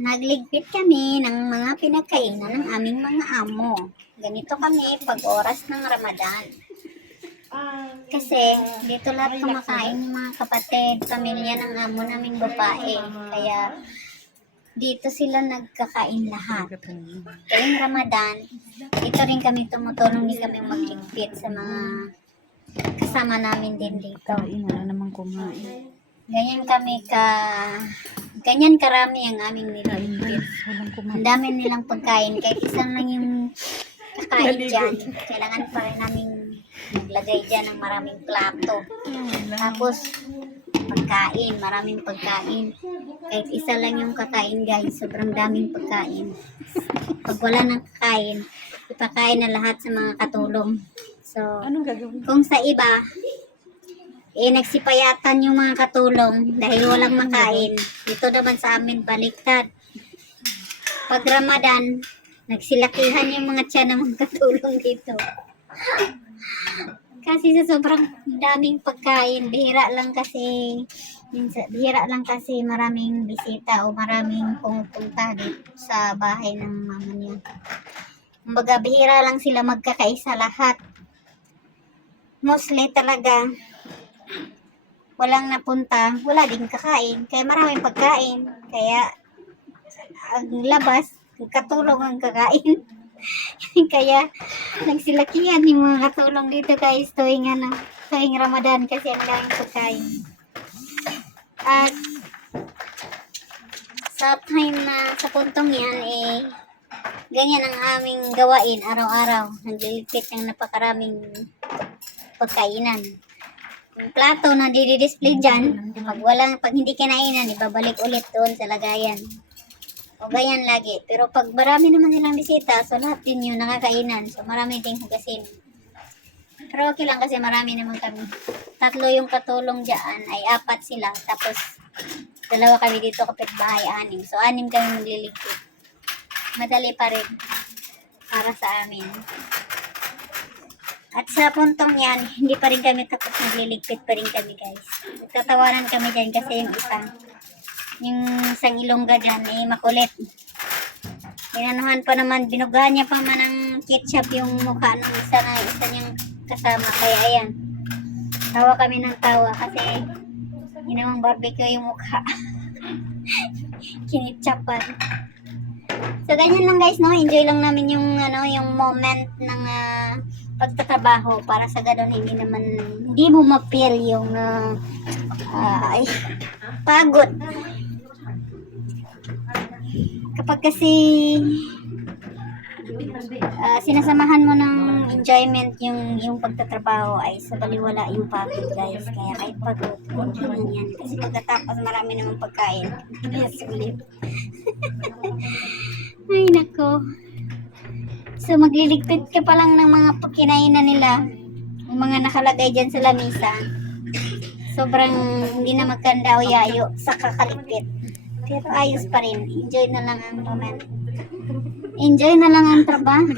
Nagligpit kami ng mga pinagkainan ng aming mga amo. Ganito kami pag oras ng Ramadan. Kasi dito lahat kumakain yung mga kapatid, pamilya ng amo naming babae. Kaya dito sila nagkakain lahat. Kayong Ramadan, dito rin kami tumutulong din kami magligpit sa mga kasama namin din dito. Wala namang kumain. Ganyan karami ang aming niligpit. Walang Ang kumain. dami nilang pagkain. Kahit isang lang yung kakain dyan, kailangan pa rin namin maglagay dyan ng maraming plato. Tapos, pagkain, maraming pagkain. Kahit isa lang yung kakain guys, sobrang daming pagkain. Pag wala ng kakain, ipakain na lahat sa mga katulong. So, Anong gagawin? kung sa iba, nagsipayatan yung mga katulong dahil walang makain. Dito naman sa amin, baliktad. Pag Ramadan, nagsilakihan yung mga tiyan ng mga katulong dito. Kasi sa sobrang daming pagkain, bihira lang kasi maraming bisita o maraming pumupunta dito sa bahay ng mama niya. Kumbaga, bihira lang sila magkakaisa lahat. Mostly talaga, walang napunta, wala ding kakain. Kaya maraming pagkain. Kaya, ang labas, katulong ang kakain. Kaya, nagsilakihan yung mga katulong dito guys tuwing Ramadan kasi ang daming pagkain. At, sa puntong yan, ganyan ang aming gawain araw-araw. Nagliligpit ng napakaraming pagkainan. Yung plato na di-display dyan, pag hindi kinainan, ibabalik ulit doon sa lagayan. O ganyan lagi. Pero pag marami naman silang bisita, so lahat din yun nakakainan. So marami ding hugasin. Pero okay lang kasi marami naman kami. 3 yung katulong dyan, ay 4 sila. Tapos 2 kami dito kapitbahay, 6. So 6 kami magliligpit. Madali pa rin para sa amin. At sa puntong yan, hindi pa rin kami tapos nagliligpit pa rin kami guys. Nagtatawanan kami dyan kasi yung isang Ilongga dyan makulit. Binanuhan pa naman, binugahan niya pa man ng ketchup yung mukha ng isa niyang kasama. Kaya ayan, tawa kami ng tawa kasi ginawang barbecue yung mukha. Kinitchapan. So ganyan lang guys, no? Enjoy lang namin yung moment ng pagtatrabaho para sa ganun hindi mo ma-feel yung pagod. Kapag kasi sinasamahan mo ng enjoyment yung pagtatrabaho ay sa baliwala yung pagod guys. Kaya kahit pagod, okay lang yan. Kasi pagkatapos marami namang pagkain. Sulit. Ay nako. So magliligpit ka pa lang ng mga kinainan nila, yung mga nakalagay dyan sa lamisa. Sobrang hindi na magkanda o yayo sa kakaligpit. Pero ayos pa rin. Enjoy na lang ang moment. Enjoy na lang ang trabaho.